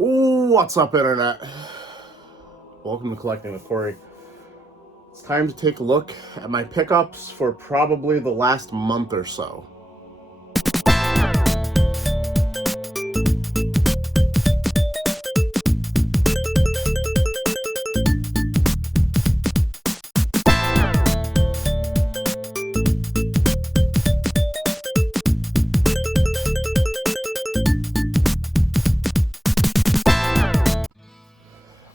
Ooh, what's up, Internet? Welcome to Collecting with Cory. It's time to take a look at my pickups for probably the last month or so.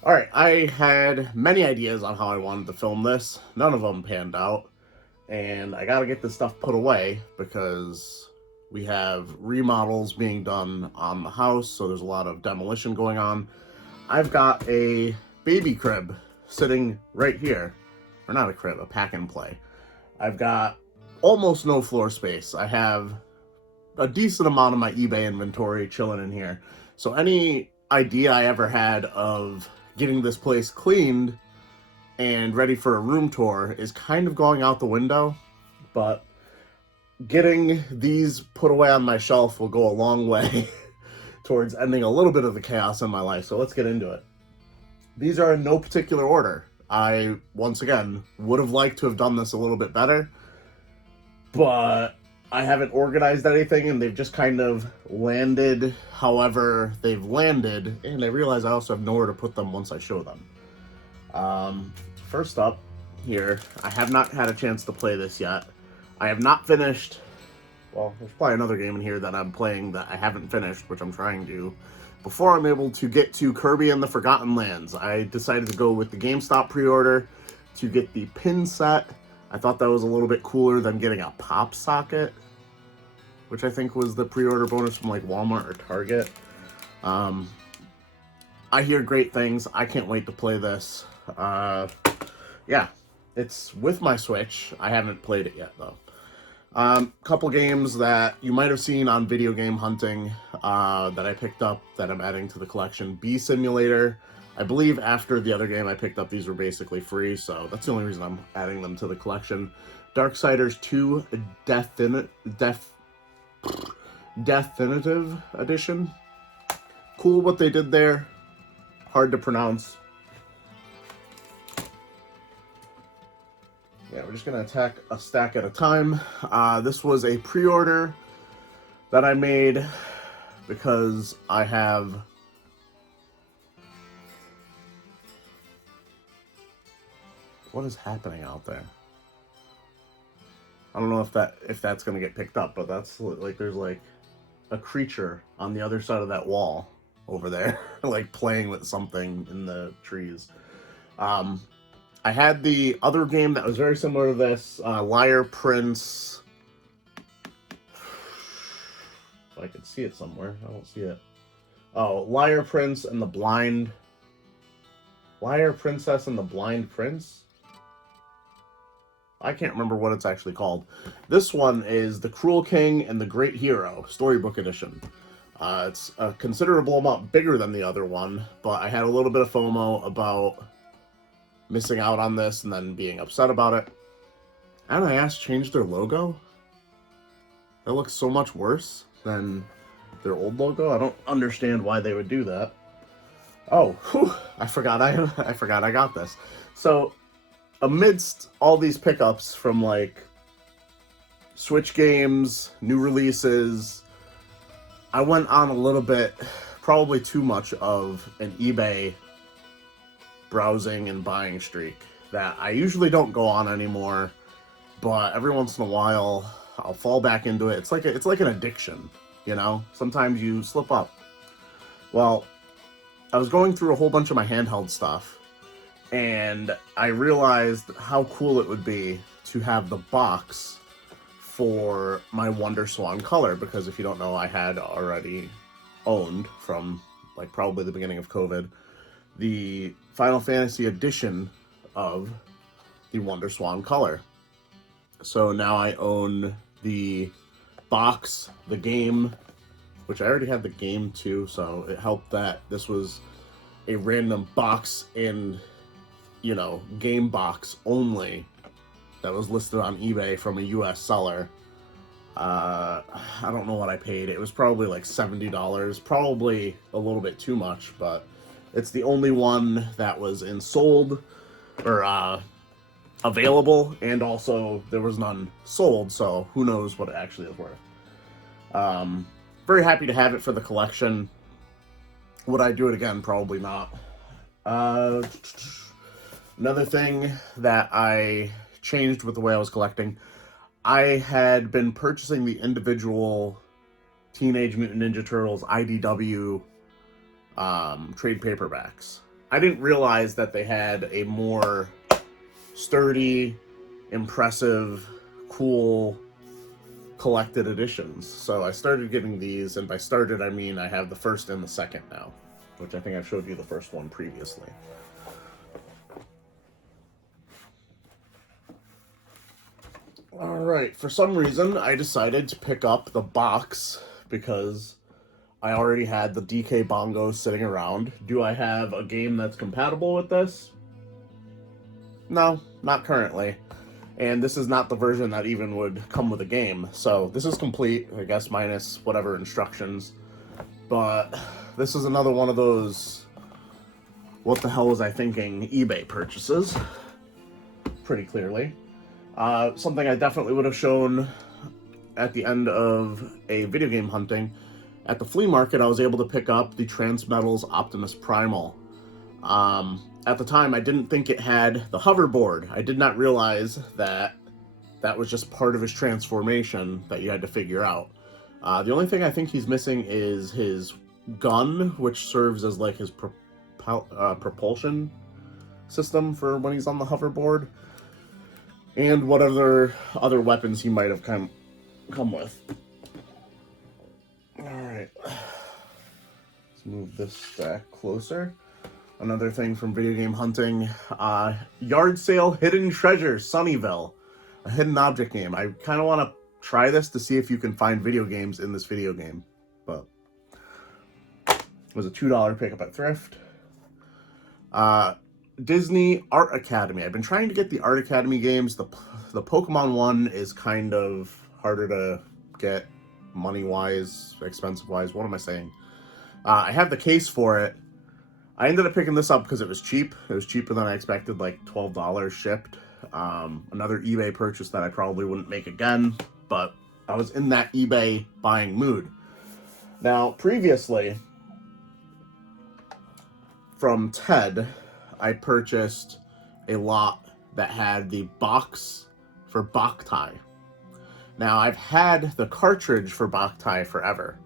Alright, I had many ideas on how I wanted to film this. None of them panned out. And I gotta get this stuff put away because we have remodels being done on the house, so there's a lot of demolition going on. I've got a baby crib sitting right here. Or not a crib, a pack and play. I've got almost no floor space. I have a decent amount of my eBay inventory chilling in here. So any idea I ever had of getting this place cleaned and ready for a room tour is kind of going out the window, but getting these put away on my shelf will go a long way towards ending a little bit of the chaos in my life. So let's get into it. These are in no particular order. I, once again, would have liked to have done this a little bit better, but I haven't organized anything and they've just kind of landed however they've landed, and I realize I also have nowhere to put them once I show them. First up here, I have not had a chance to play this yet. I have not finished, well, there's probably another game in here that I'm playing that I haven't finished, which I'm trying to, before I'm able to get to Kirby and the Forgotten Lands. I decided to go with the GameStop pre-order to get the pin set. I thought that was a little bit cooler than getting a pop socket, which I think was the pre-order bonus from like Walmart or Target. I hear great things. I can't wait to play this. Yeah, it's with my Switch. I haven't played it yet though. Couple games that you might have seen on Video Game Hunting that I picked up that I'm adding to the collection. Bee Simulator. I believe after the other game I picked up, these were basically free, so that's the only reason I'm adding them to the collection. Darksiders 2 Definitive Edition. Cool what they did there. Hard to pronounce. Yeah, we're just going to attack a stack at a time. This was a pre-order that I made because I have... What is happening out there? I don't know if that's going to get picked up, but that's like, there's like a creature on the other side of that wall over there, like playing with something in the trees. I had the other game that was very similar to this, Liar Prince. If I could see it somewhere, I don't see it. Oh, Liar Prince and the Blind... Liar Princess and the Blind Prince? I can't remember what it's actually called. This one is The Cruel King and the Great Hero, Storybook Edition. It's a considerable amount bigger than the other one, but I had a little bit of FOMO about missing out on this and then being upset about it. NIS changed their logo? That looks so much worse than their old logo. I don't understand why they would do that. Oh, whew, I forgot I got this. So, amidst all these pickups from like Switch games, new releases, I went on a little bit, probably too much of an eBay browsing and buying streak that I usually don't go on anymore, but every once in a while I'll fall back into it. It's like an addiction, you know? Sometimes you slip up. Well, I was going through a whole bunch of my handheld stuff, and I realized how cool it would be to have the box for my Wonder Swan color, because if you don't know, I had already owned from like probably the beginning of COVID the Final Fantasy edition of the Wonder Swan color. So now I own the box, the game, which I already had the game too, so it helped that this was a random box in, you know, game box only that was listed on eBay from a US seller. I don't know what I paid. It was probably like $70, probably a little bit too much, but it's the only one that was in sold or available, and also there was none sold, so who knows what it actually is worth. Very happy to have it for the collection. Would I do it again? Probably not. Another thing that I changed with the way I was collecting, I had been purchasing the individual Teenage Mutant Ninja Turtles IDW trade paperbacks. I didn't realize that they had a more sturdy, impressive, cool collected editions. So I started getting these, and by started I mean I have the first and the second now, which I think I showed you the first one previously. Alright, for some reason I decided to pick up the box because I already had the DK bongos sitting around. Do I have a game that's compatible with this? No, not currently. And this is not the version that even would come with a game. So this is complete, I guess, minus whatever instructions. But this is another one of those what the hell was I thinking eBay purchases. Pretty clearly. Something I definitely would have shown at the end of a video game hunting. At the flea market, I was able to pick up the Transmetal's Optimus Primal. At the time, I didn't think it had the hoverboard. I did not realize that that was just part of his transformation that you had to figure out. The only thing I think he's missing is his gun, which serves as like his propulsion system for when he's on the hoverboard, and what other weapons he might have come with. Alright, let's move this back closer. Another thing from video game hunting, yard sale hidden treasure, Sunnyville, a hidden object game. I kind of want to try this to see if you can find video games in this video game, but it was a $2 pickup at Thrift. Disney Art Academy. I've been trying to get the Art Academy games. The Pokemon one is kind of harder to get money-wise, expensive-wise. What am I saying? I have the case for it. I ended up picking this up because it was cheap. It was cheaper than I expected, like $12 shipped. Another eBay purchase that I probably wouldn't make again, but I was in that eBay buying mood. Now, previously, from Ted, I purchased a lot that had the box for Boktai. Now, I've had the cartridge for Boktai forever.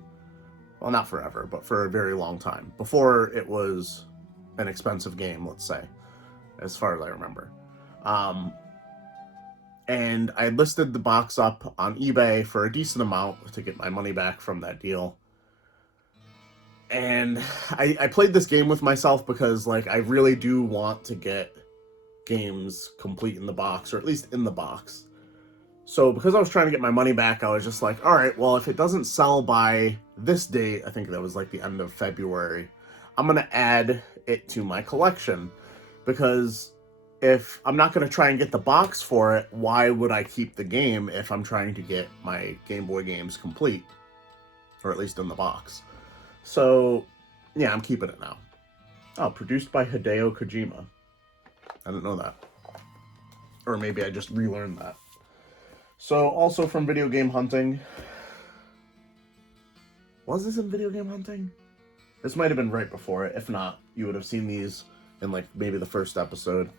Well, not forever, but for a very long time. Before it was an expensive game, let's say, as far as I remember. And I listed the box up on eBay for a decent amount to get my money back from that deal. And I played this game with myself because, like, I really do want to get games complete in the box, or at least in the box. So because I was trying to get my money back, I was just like, all right, well, if it doesn't sell by this date, I think that was like the end of February, I'm going to add it to my collection. Because if I'm not going to try and get the box for it, why would I keep the game if I'm trying to get my Game Boy games complete? Or at least in the box. So, yeah, I'm keeping it now. Oh, produced by Hideo Kojima. I didn't know that. Or maybe I just relearned that. So, also from video game hunting. Was this in video game hunting? This might have been right before it. If not, you would have seen these in, like, maybe the first episode.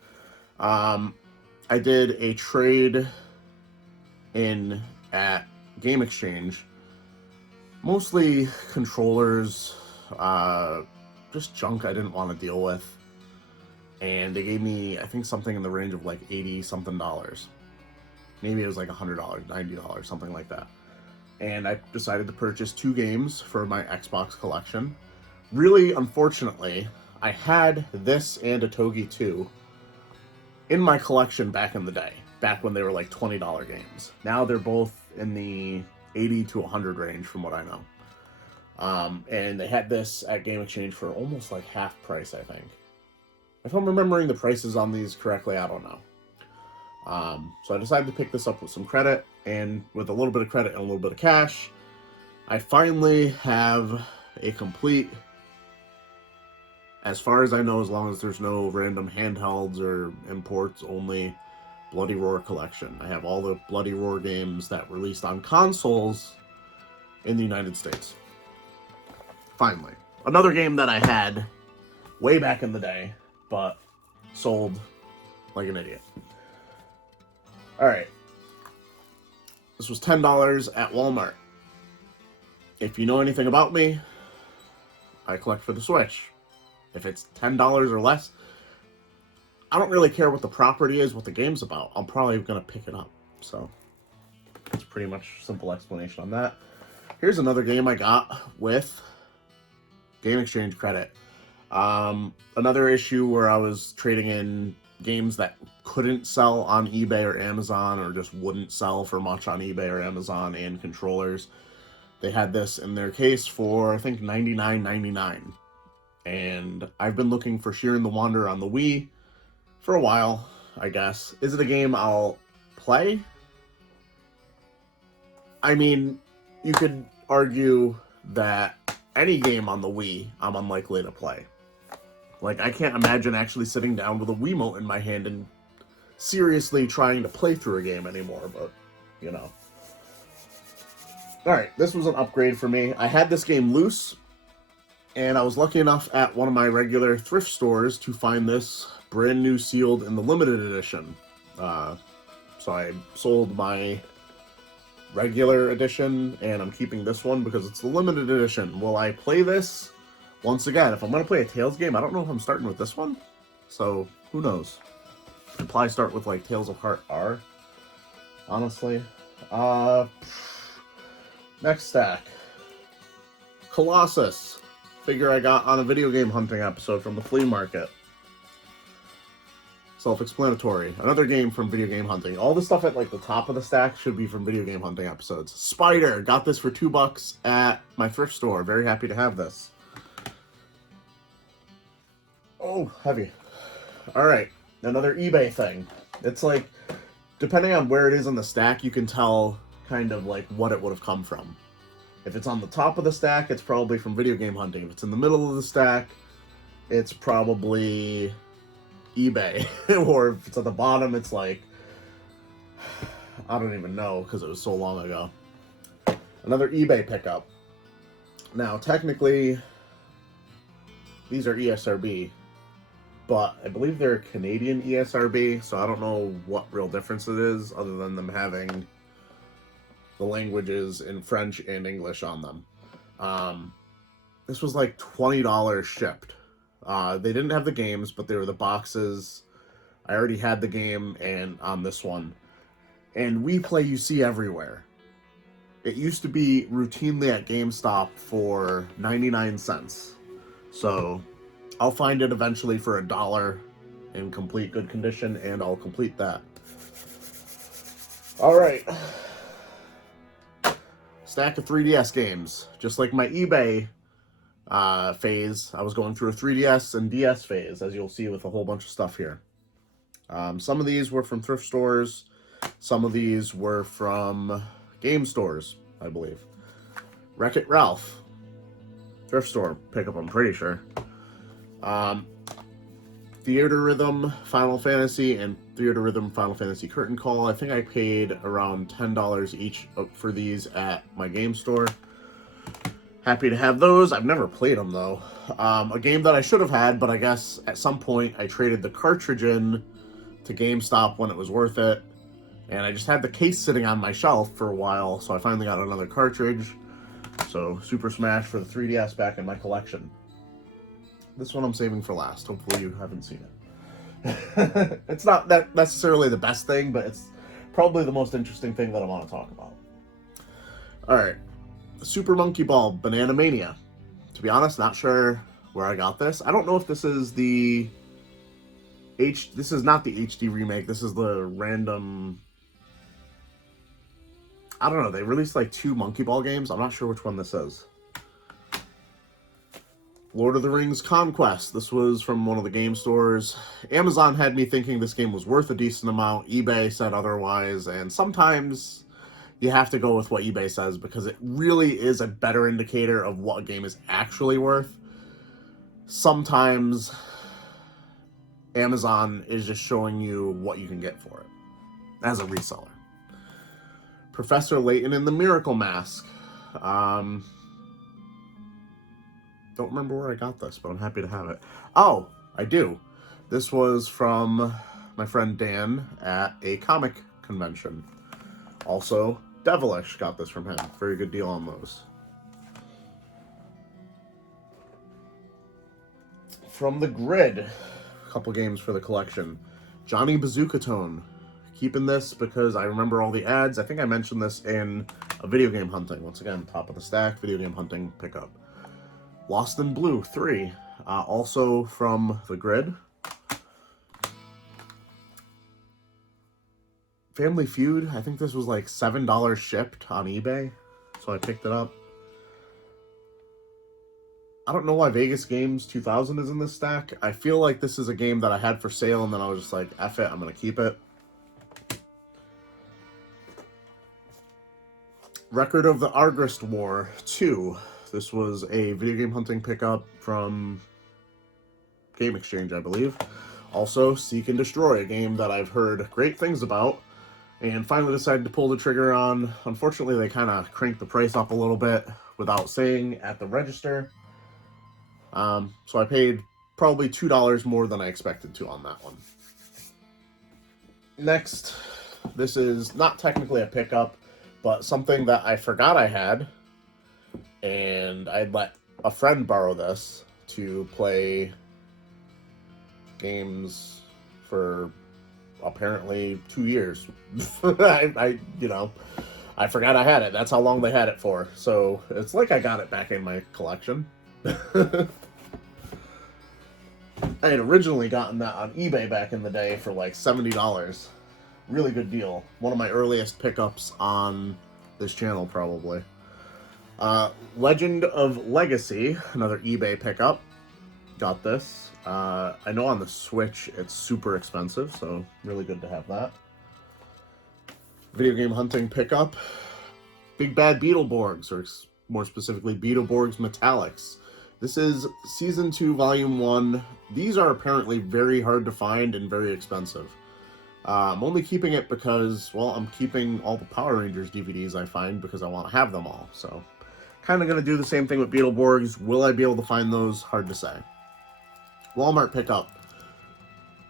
I did a trade in at Game Exchange. Mostly controllers, just junk I didn't want to deal with. And they gave me, I think, something in the range of like $80-something. Maybe it was like $100, $90, something like that. And I decided to purchase 2 games for my Xbox collection. Really, unfortunately, I had this and a Togi 2 in my collection back in the day, back when they were like $20 games. Now they're both in the 80 to 100 range from what I know. And they had this at Game Exchange for almost like half price, I think. If I'm remembering the prices on these correctly, I don't know. So I decided to pick this up with some credit. and with a little bit of credit and a little bit of cash, I finally have a complete, as far as I know, as long as there's no random handhelds or imports only, Bloody Roar collection. I have all the Bloody Roar games that released on consoles in the United States. Finally. Another game that I had way back in the day, but sold like an idiot. Alright. This was $10 at Walmart. If you know anything about me, I collect for the Switch. If it's $10 or less, I don't really care what the property is, what the game's about. I'm probably going to pick it up. So, that's pretty much simple explanation on that. Here's another game I got with Game Exchange credit. Another issue where I was trading in games that couldn't sell on eBay or Amazon, or just wouldn't sell for much on eBay or Amazon, and controllers. They had this in their case for, I think, $99.99. And I've been looking for Sheeran the Wanderer on the Wii for a while, I guess. Is it a game I'll play? I mean, you could argue that any game on the Wii I'm unlikely to play. Like, I can't imagine actually sitting down with a Wiimote in my hand and seriously trying to play through a game anymore, but, you know. Alright, this was an upgrade for me. I had this game loose, and I was lucky enough at one of my regular thrift stores to find this brand new sealed in the limited edition. So I sold my regular edition, and I'm keeping this one because it's the limited edition. Will I play this? Once again, if I'm going to play a Tales game, I don't know if I'm starting with this one. So, who knows? I'd probably start with, like, Tales of Heart R. Honestly. Next stack. Colossus. Figure I got on a video game hunting episode from the flea market. Self-explanatory. Another game from video game hunting. All the stuff at, like, the top of the stack should be from video game hunting episodes. Spider. Got this for $2 at my thrift store. Very happy to have this. Oh, heavy. Alright, another eBay thing. It's like, depending on where it is on the stack, you can tell kind of like what it would have come from. If it's on the top of the stack, it's probably from video game hunting. If it's in the middle of the stack, it's probably eBay. Or if it's at the bottom, it's like, I don't even know because it was so long ago. Another eBay pickup. Now, technically, these are ESRB. But I believe they're Canadian ESRB, so I don't know what real difference it is, other than them having the languages in French and English on them. This was like $20 shipped. They didn't have the games, but they were the boxes. I already had the game and on this one. And We Play You See everywhere. It used to be routinely at GameStop for 99 cents. So I'll find it eventually for $1 in complete good condition, and I'll complete that. Alright. Stack of 3DS games. Just like my eBay phase, I was going through a 3DS and DS phase, as you'll see with a whole bunch of stuff here. Some of these were from thrift stores. Some of these were from game stores, I believe. Wreck-It Ralph. Thrift store pickup, I'm pretty sure. Theater Rhythm Final Fantasy and Theater Rhythm Final Fantasy Curtain Call. I think I paid around $10 each for these at my game store. Happy to have those. I've never played them though. A game that I should have had, but I guess at some point I traded the cartridge in to GameStop when it was worth it. And I just had the case sitting on my shelf for a while, so I finally got another cartridge. So Super Smash for the 3DS back in my collection. This one I'm saving for last. Hopefully you haven't seen it. It's not that necessarily the best thing, but it's probably the most interesting thing that I want to talk about. Alright. Super Monkey Ball Banana Mania. To be honest, not sure where I got this. I don't know if this is the this is not the HD remake. This is the random... I don't know. They released like 2 Monkey Ball games. I'm not sure which one this is. Lord of the Rings Conquest. This was from one of the game stores. Amazon had me thinking this game was worth a decent amount. eBay said otherwise. And sometimes you have to go with what eBay says, because it really is a better indicator of what a game is actually worth. Sometimes Amazon is just showing you what you can get for it as a reseller. Professor Layton and the Miracle Mask. Don't remember where I got this, but I'm happy to have it. Oh, I do. This was from my friend Dan at a comic convention. Also, Devilish got this from him. Very good deal on those. From the Grid, a couple games for the collection. Johnny Bazooka Tone. Keeping this because I remember all the ads. I think I mentioned this in a video game hunting. Once again, top of the stack, video game hunting pickup. Lost in Blue 3, also from the Grid. Family Feud, I think this was like $7 shipped on eBay, so I picked it up. I don't know why Vegas Games 2000 is in this stack. I feel like this is a game that I had for sale, and then I was just like, F it, I'm going to keep it. Record of the Argrist War 2. This was a video game hunting pickup from Game Exchange, I believe. Also, Seek and Destroy, a game that I've heard great things about, and finally decided to pull the trigger on. Unfortunately, they kind of cranked the price up a little bit without saying at the register. So I paid probably $2 more than I expected to on that one. Next, this is not technically a pickup, but something that I forgot I had, and I'd let a friend borrow this to play games for apparently 2 years. I forgot I had it. That's how long they had it for. So it's like I got it back in my collection. I had originally gotten that on eBay back in the day for like $70. Really good deal. One of my earliest pickups on this channel, probably. Legend of Legacy, another eBay pickup. Got this. I know on the Switch it's super expensive, so really good to have that. Video game hunting pickup. Big Bad Beetleborgs, or more specifically Beetleborgs Metallics. This is Season 2, Volume 1. These are apparently very hard to find and very expensive. I'm only keeping it because, well, I'm keeping all the Power Rangers DVDs I find because I want to have them all. So, kind of going to do the same thing with Beetleborgs. Will I be able to find those? Hard to say. Walmart pickup.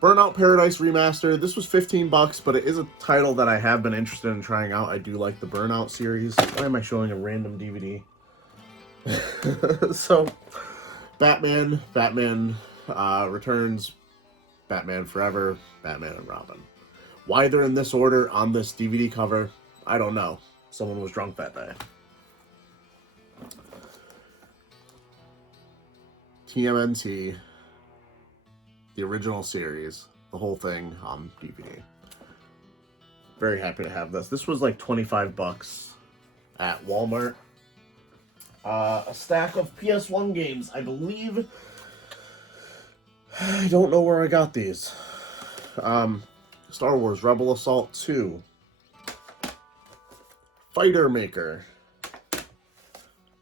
Burnout Paradise Remastered. This was $15, but it is a title that I have been interested in trying out. I do like the Burnout series. Why am I showing a random DVD? So, Batman Returns, Batman Forever, Batman and Robin. Why they're in this order on this DVD cover, I don't know. Someone was drunk that day. TMNT, the original series, the whole thing on DVD. Very happy to have this. This was like $25 at Walmart. A stack of PS1 games, I believe. I don't know where I got these. Star Wars Rebel Assault 2. Fighter Maker.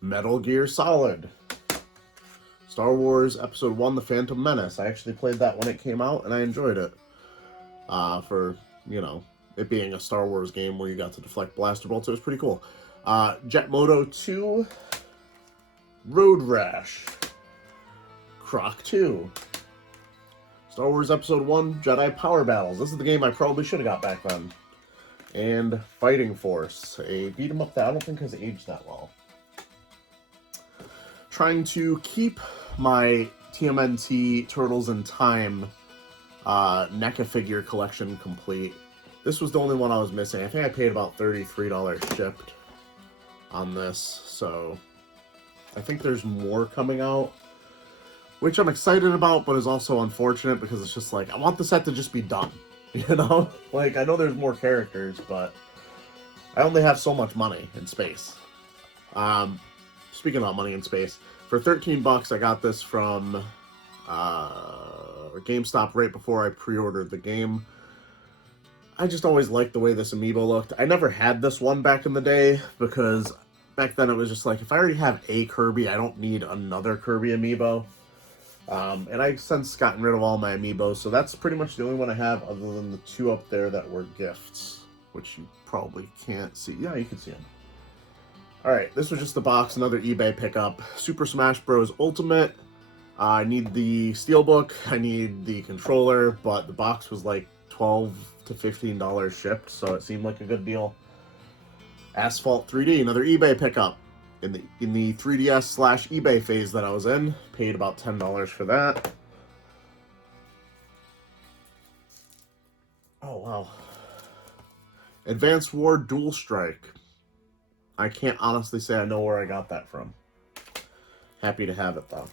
Metal Gear Solid. Star Wars Episode 1, The Phantom Menace. I actually played that when it came out, and I enjoyed it. For, it being a Star Wars game where you got to deflect blaster bolts, it was pretty cool. Jet Moto 2. Road Rash. Croc 2. Star Wars Episode 1, Jedi Power Battles. This is the game I probably should have got back then. And Fighting Force, a beat-em-up that I don't think has aged that well. Trying to keep my TMNT Turtles in Time NECA figure collection complete. This was the only one I was missing. I think I paid about $33 shipped on this, so I think there's more coming out, which I'm excited about, but is also unfortunate because it's just like, I want the set to just be done, Like, I know there's more characters, but I only have so much money in space. Speaking about money in space, for $13, I got this from GameStop right before I pre-ordered the game. I just always liked the way this amiibo looked. I never had this one back in the day because back then it was just like, if I already have a Kirby, I don't need another Kirby amiibo. And I've since gotten rid of all my amiibos, so that's pretty much the only one I have other than the two up there that were gifts, which you probably can't see. Yeah, you can see them. Alright, this was just the box, another eBay pickup. Super Smash Bros. Ultimate. I need the Steelbook, I need the controller, but the box was like $12 to $15 shipped, so it seemed like a good deal. Asphalt 3D, another eBay pickup. In the 3DS/eBay phase that I was in, paid about $10 for that. Oh, wow. Advanced War Dual Strike. I can't honestly say I know where I got that from. Happy to have it, though.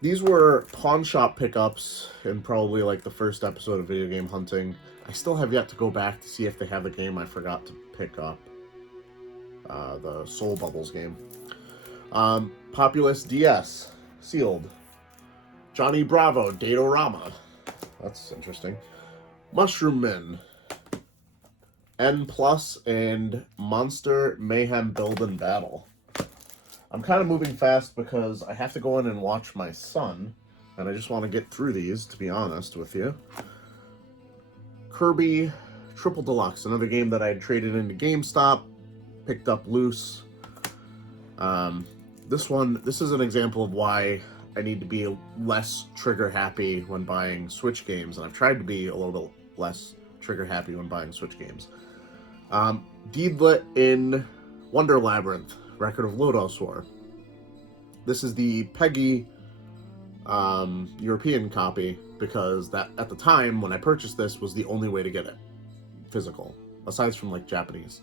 These were pawn shop pickups in probably like the first episode of Video Game Hunting. I still have yet to go back to see if they have the game I forgot to pick up. The Soul Bubbles game. Populous DS, sealed. Johnny Bravo, Datorama. That's interesting. Mushroom Men. N+, and Monster Mayhem Build and Battle. I'm kind of moving fast because I have to go in and watch my son, and I just want to get through these, to be honest with you. Kirby Triple Deluxe, another game that I had traded into GameStop, picked up loose. This is an example of why I need to be less trigger happy when buying Switch games, and I've tried to be a little bit less trigger happy when buying Switch games. Deedlit in Wonder Labyrinth, Record of Lodos War. This is the Peggy European copy, because that at the time when I purchased this was the only way to get it physical, aside from like Japanese.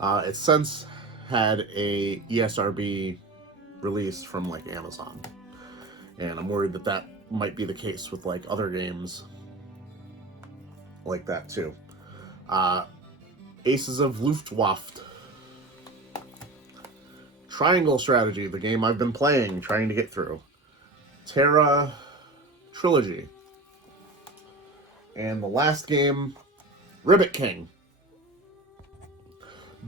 It's since had a ESRB release from like Amazon, and I'm worried that that might be the case with like other games like that too. Aces of Luftwaffe. Triangle Strategy, the game I've been playing, trying to get through. Terra Trilogy. And the last game, Ribbit King.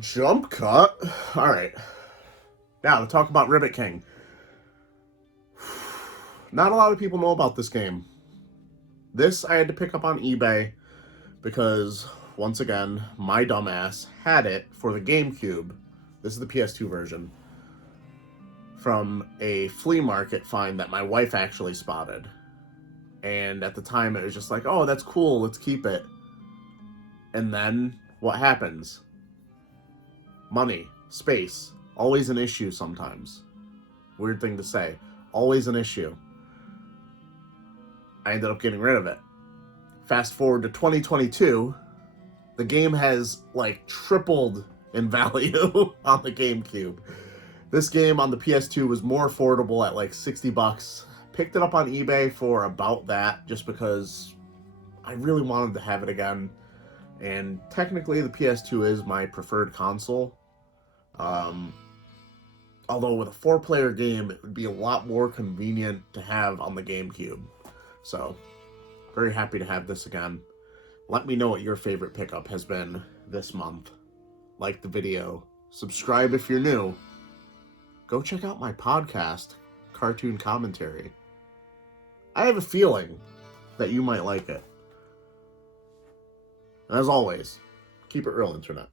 Jump cut. Alright. Now, to talk about Ribbit King. Not a lot of people know about this game. This I had to pick up on eBay because, once again, my dumbass had it for the GameCube. This is the PS2 version. From a flea market find that my wife actually spotted. And at the time it was just like, oh, that's cool, let's keep it. And then, what happens? Money, space, always an issue sometimes. Weird thing to say. Always an issue. I ended up getting rid of it. Fast forward to 2022, the game has like tripled in value on the GameCube. This game on the PS2 was more affordable at like $60. Picked it up on eBay for about that, just because I really wanted to have it again. And technically the PS2 is my preferred console. Although with a 4-player game, it would be a lot more convenient to have on the GameCube. So, very happy to have this again. Let me know what your favorite pickup has been this month. Like the video. Subscribe if you're new. Go check out my podcast, Cartoon Commentary. I have a feeling that you might like it. And as always, keep it real, Internet.